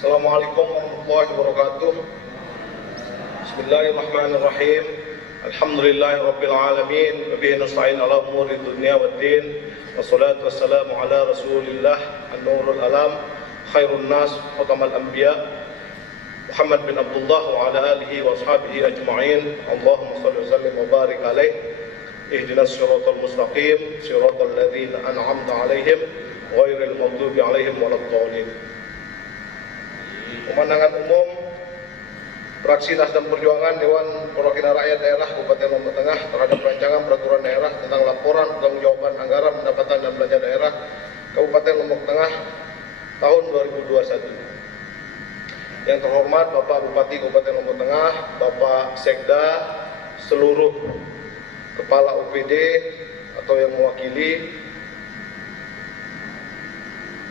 Assalamualaikum warahmatullahi wabarakatuh. Bismillahirrahmanirrahim. Alhamdulillahirabbil alamin wa bihi nasta'in ala umuri dunya waddin. Wassalatu wassalamu ala Rasulillah an-nurul alam, khairun nas, khatamal anbiya, Muhammad bin Abdullah wa ala alihi wa ashabihi ajma'in. Allahumma shalli wa sallim wa barik alaih. Ihdinas siratal mustaqim, siratal ladzina an'amta alaihim ghairil maghdubi alaihim waladdallin. Pemandangan umum Fraksi Nasdem Perjuangan Dewan Perwakilan Rakyat Daerah Kabupaten Lombok Tengah terhadap rancangan peraturan daerah tentang laporan pertanggungjawaban anggaran pendapatan dan belanja daerah Kabupaten Lombok Tengah tahun 2021. Yang terhormat Bapak Bupati Kabupaten Lombok Tengah, Bapak Sekda, seluruh Kepala OPD atau yang mewakili,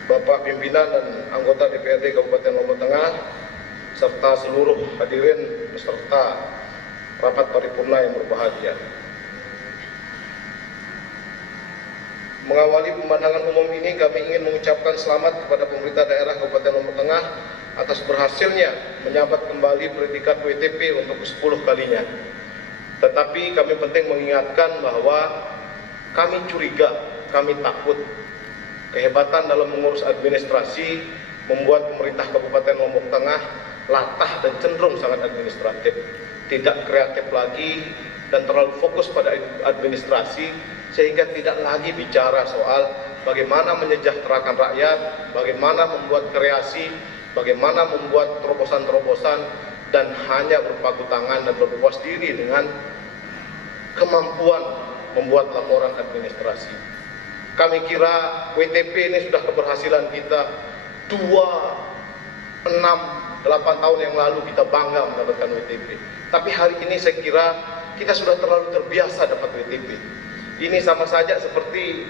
Bapak Pimpinan dan anggota DPRD Kabupaten Lombok Tengah, serta seluruh hadirin peserta rapat paripurna yang berbahagia. Mengawali pemandangan umum ini, kami ingin mengucapkan selamat kepada pemerintah daerah Kabupaten Lombok Tengah atas berhasilnya menyabet kembali predikat WTP untuk ke-10 kalinya. Tetapi kami penting mengingatkan bahwa kami curiga, kami takut kehebatan dalam mengurus administrasi membuat pemerintah Kabupaten Lombok Tengah latah dan cenderung sangat administratif, tidak kreatif lagi dan terlalu fokus pada administrasi, sehingga tidak lagi bicara soal bagaimana menyejahterakan rakyat, bagaimana membuat kreasi, bagaimana membuat terobosan-terobosan, dan hanya berpangku tangan dan berpuas diri dengan kemampuan membuat laporan administrasi. Kami kira WTP ini sudah keberhasilan kita 8 tahun yang lalu kita bangga mendapatkan WTP. Tapi hari ini saya kira kita sudah terlalu terbiasa dapat WTP. Ini sama saja seperti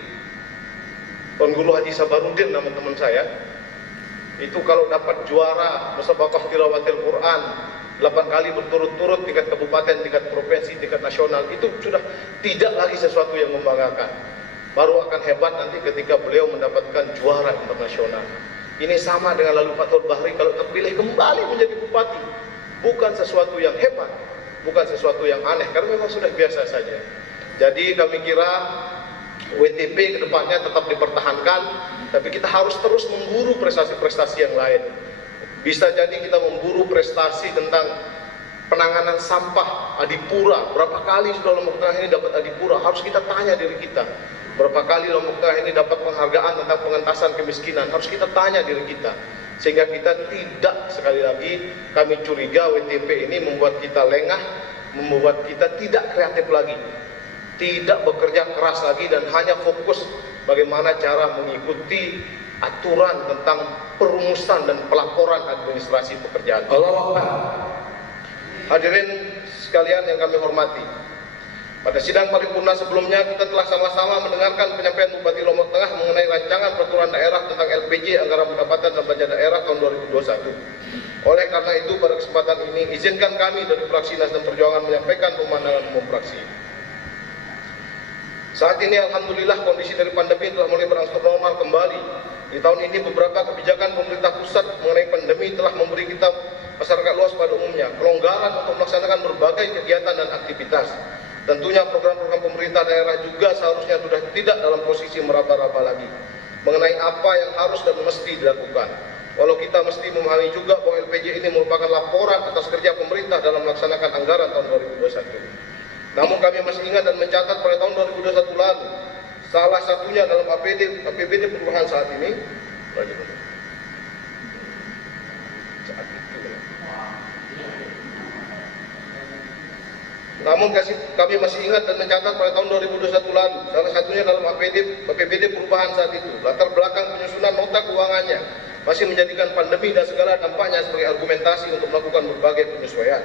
Tuan Guru Haji Sabarudin, nama teman saya. Itu kalau dapat juara musabaqah tilawatil Quran 8 kali berturut-turut, tingkat kabupaten, tingkat provinsi, tingkat nasional, itu sudah tidak lagi sesuatu yang membanggakan. Baru akan hebat nanti ketika beliau mendapatkan juara internasional. Ini sama dengan lalu Pak Tur Bahri kalau terpilih kembali menjadi bupati. Bukan sesuatu yang hebat, bukan sesuatu yang aneh, karena memang sudah biasa saja. Jadi kami kira WTP kedepannya tetap dipertahankan, tapi kita harus terus memburu prestasi-prestasi yang lain. Bisa jadi kita memburu prestasi tentang penanganan sampah Adipura. Berapa kali sudah Lombok Tengah ini dapat Adipura? Harus kita tanya diri kita. Berapa kali Lombok Tengah ini dapat penghargaan tentang pengentasan kemiskinan? Harus kita tanya diri kita. Sehingga kita tidak, sekali lagi, kami curiga WTP ini membuat kita lengah, membuat kita tidak kreatif lagi, tidak bekerja keras lagi, dan hanya fokus bagaimana cara mengikuti aturan tentang perumusan dan pelaporan administrasi pekerjaan. Hadirin sekalian yang kami hormati, pada sidang paripurna sebelumnya kita telah sama-sama mendengarkan penyampaian Bupati Lombok Tengah mengenai rancangan peraturan daerah tentang LPJ anggaran pendapatan dan belanja daerah tahun 2021. Oleh karena itu, pada kesempatan ini izinkan kami dari Fraksi Nasdem Perjuangan menyampaikan pemandangan umum fraksi. Saat ini alhamdulillah kondisi dari pandemi telah mulai berangsur normal kembali. Di tahun ini beberapa kebijakan pemerintah pusat mengenai pandemi telah memberi kita masyarakat luas pada umumnya kelonggaran untuk melaksanakan berbagai kegiatan dan aktivitas. Tentunya program-program pemerintah daerah juga seharusnya sudah tidak dalam posisi meraba-raba lagi mengenai apa yang harus dan mesti dilakukan. Walau kita mesti memahami juga bahwa LPJ ini merupakan laporan atas kerja pemerintah dalam melaksanakan anggaran tahun 2021. Namun kami masih ingat dan mencatat pada tahun 2021 lalu, salah satunya dalam APBD perubahan saat ini, namun kami masih ingat dan mencatat pada tahun 2021 lalu, salah satunya dalam APBD perubahan saat itu, latar belakang penyusunan nota keuangannya masih menjadikan pandemi dan segala dampaknya sebagai argumentasi untuk melakukan berbagai penyesuaian.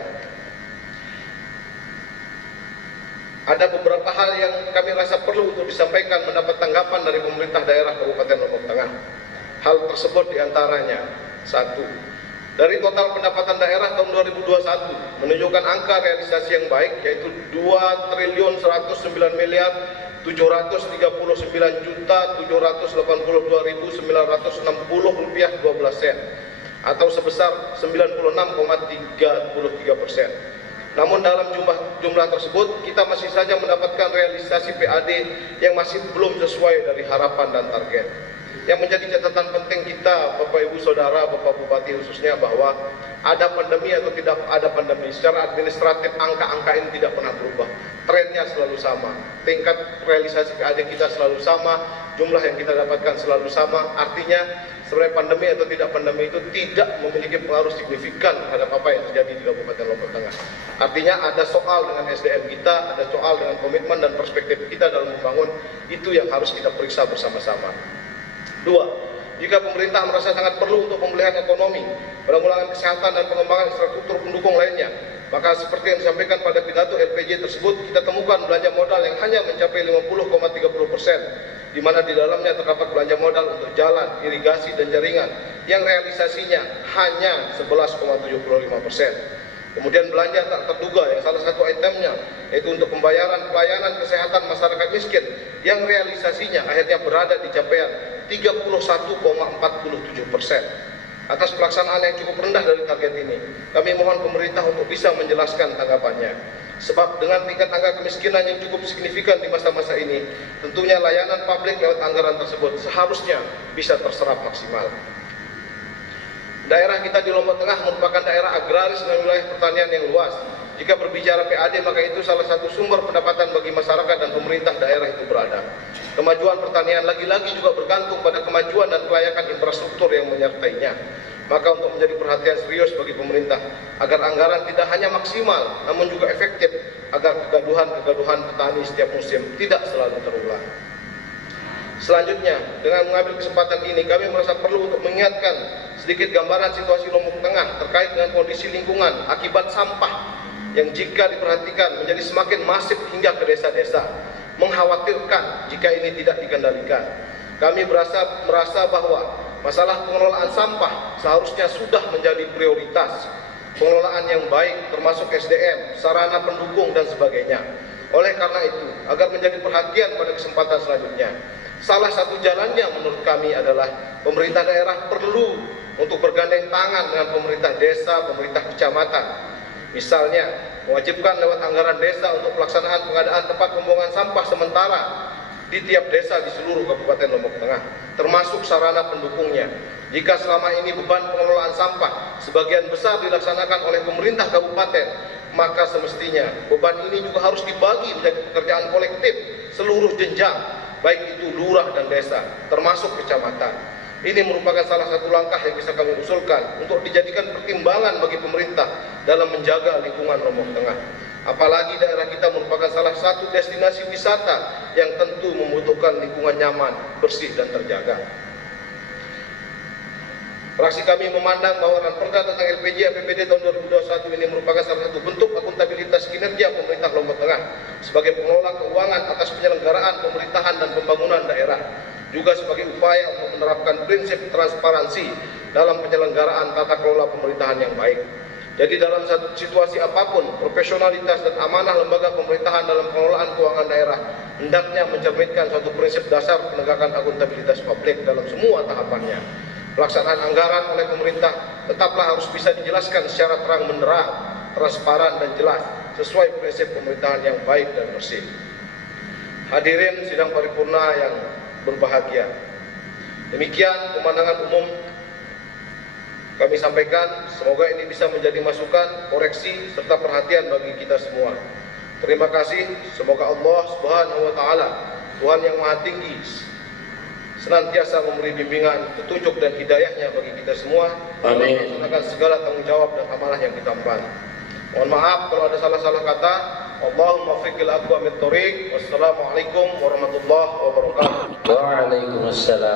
Ada beberapa hal yang kami rasa perlu untuk disampaikan mendapat tanggapan dari pemerintah daerah Kabupaten Lombok Tengah. Hal tersebut diantaranya: 1. Dari total pendapatan daerah tahun 2021 menunjukkan angka realisasi yang baik, yaitu 2.109.739.782.960 rupiah 12 sen. atau sebesar 96,33%. Namun dalam jumlah tersebut kita masih saja mendapatkan realisasi PAD yang masih belum sesuai dari harapan dan target. Yang menjadi catatan penting kita, Bapak Ibu Saudara, Bapak Bupati khususnya, bahwa ada pandemi atau tidak ada pandemi, secara administratif angka-angka ini tidak pernah berubah. Trennya selalu sama, tingkat realisasi PAD kita selalu sama, jumlah yang kita dapatkan selalu sama. Artinya sebenarnya pandemi atau tidak pandemi itu tidak memiliki pengaruh signifikan terhadap apa yang terjadi di Kabupaten Lombok Tengah. Artinya ada soal dengan SDM kita, ada soal dengan komitmen dan perspektif kita dalam membangun, itu yang harus kita periksa bersama-sama. 2. Jika pemerintah merasa sangat perlu untuk pemulihan ekonomi, penanggulangan kesehatan dan pengembangan infrastruktur pendukung lainnya, maka seperti yang disampaikan pada pidato LPJ tersebut, kita temukan belanja modal yang hanya mencapai 50,30%, di mana di dalamnya terdapat belanja modal untuk jalan, irigasi, dan jaringan, yang realisasinya hanya 11,75%. Kemudian belanja tak terduga yang salah satu itemnya yaitu untuk pembayaran pelayanan kesehatan masyarakat miskin, yang realisasinya akhirnya berada di capaian 31,47%. Atas pelaksanaan yang cukup rendah dari target ini, kami mohon pemerintah untuk bisa menjelaskan tanggapannya. Sebab dengan tingkat angka kemiskinan yang cukup signifikan di masa-masa ini, tentunya layanan publik lewat anggaran tersebut seharusnya bisa terserap maksimal. Daerah kita di Lombok Tengah merupakan daerah agraris dengan wilayah pertanian yang luas. Jika berbicara PAD, maka itu salah satu sumber pendapatan bagi masyarakat dan pemerintah daerah itu berada. Kemajuan pertanian lagi-lagi juga bergantung pada kemajuan dan kelayakan infrastruktur yang menyertainya. Maka untuk menjadi perhatian serius bagi pemerintah, agar anggaran tidak hanya maksimal, namun juga efektif, agar kegaduhan petani setiap musim tidak selalu terulang. Selanjutnya, dengan mengambil kesempatan ini, kami merasa perlu untuk mengingatkan sedikit gambaran situasi Lombok Tengah terkait dengan kondisi lingkungan akibat sampah yang jika diperhatikan menjadi semakin masif hingga ke desa-desa, mengkhawatirkan jika ini tidak dikendalikan. Kami merasa bahwa masalah pengelolaan sampah seharusnya sudah menjadi prioritas. Pengelolaan yang baik termasuk SDM, sarana pendukung dan sebagainya. Oleh karena itu, agar menjadi perhatian pada kesempatan selanjutnya, salah satu jalannya menurut kami adalah pemerintah daerah perlu untuk bergandeng tangan dengan pemerintah desa, pemerintah kecamatan. Misalnya, mewajibkan lewat anggaran desa untuk pelaksanaan pengadaan tempat pembuangan sampah sementara di tiap desa di seluruh Kabupaten Lombok Tengah, termasuk sarana pendukungnya. Jika selama ini beban pengelolaan sampah sebagian besar dilaksanakan oleh pemerintah kabupaten, maka semestinya beban ini juga harus dibagi menjadi pekerjaan kolektif seluruh jenjang, baik itu lurah dan desa, termasuk kecamatan. Ini merupakan salah satu langkah yang bisa kami usulkan untuk dijadikan pertimbangan bagi pemerintah dalam menjaga lingkungan Lombok Tengah. Apalagi daerah kita merupakan salah satu destinasi wisata yang tentu membutuhkan lingkungan nyaman, bersih, dan terjaga. Fraksi kami memandang bahwa Ranperda tentang LPJ APBD tahun 2021 ini merupakan salah satu bentuk akuntabilitas kinerja pemerintah Lombok Tengah sebagai pengelola keuangan atas penyelenggaraan pemerintahan dan pembangunan daerah, juga sebagai upaya untuk menerapkan prinsip transparansi dalam penyelenggaraan tata kelola pemerintahan yang baik. Jadi dalam situasi apapun, profesionalitas dan amanah lembaga pemerintahan dalam pengelolaan keuangan daerah hendaknya mencerminkan suatu prinsip dasar penegakan akuntabilitas publik dalam semua tahapannya. Pelaksanaan anggaran oleh pemerintah tetaplah harus bisa dijelaskan secara terang-benderang, transparan dan jelas, sesuai prinsip pemerintahan yang baik dan bersih. Hadirin sidang paripurna yang berbahagia, demikian pemandangan umum kami sampaikan. Semoga ini bisa menjadi masukan, koreksi, serta perhatian bagi kita semua. Terima kasih. Semoga Allah Subhanahu wa Ta'ala, Tuhan yang Maha Tinggi, senantiasa memberi bimbingan, petunjuk dan hidayahnya bagi kita semua. Amin. Melaksanakan segala tanggung jawab dan amanah yang kita emban. Mohon maaf kalau ada salah-salah kata. Allahumma fiqil aqwa min thoriq. Wassalamualaikum warahmatullahi wabarakatuh. Waalaikumsalam.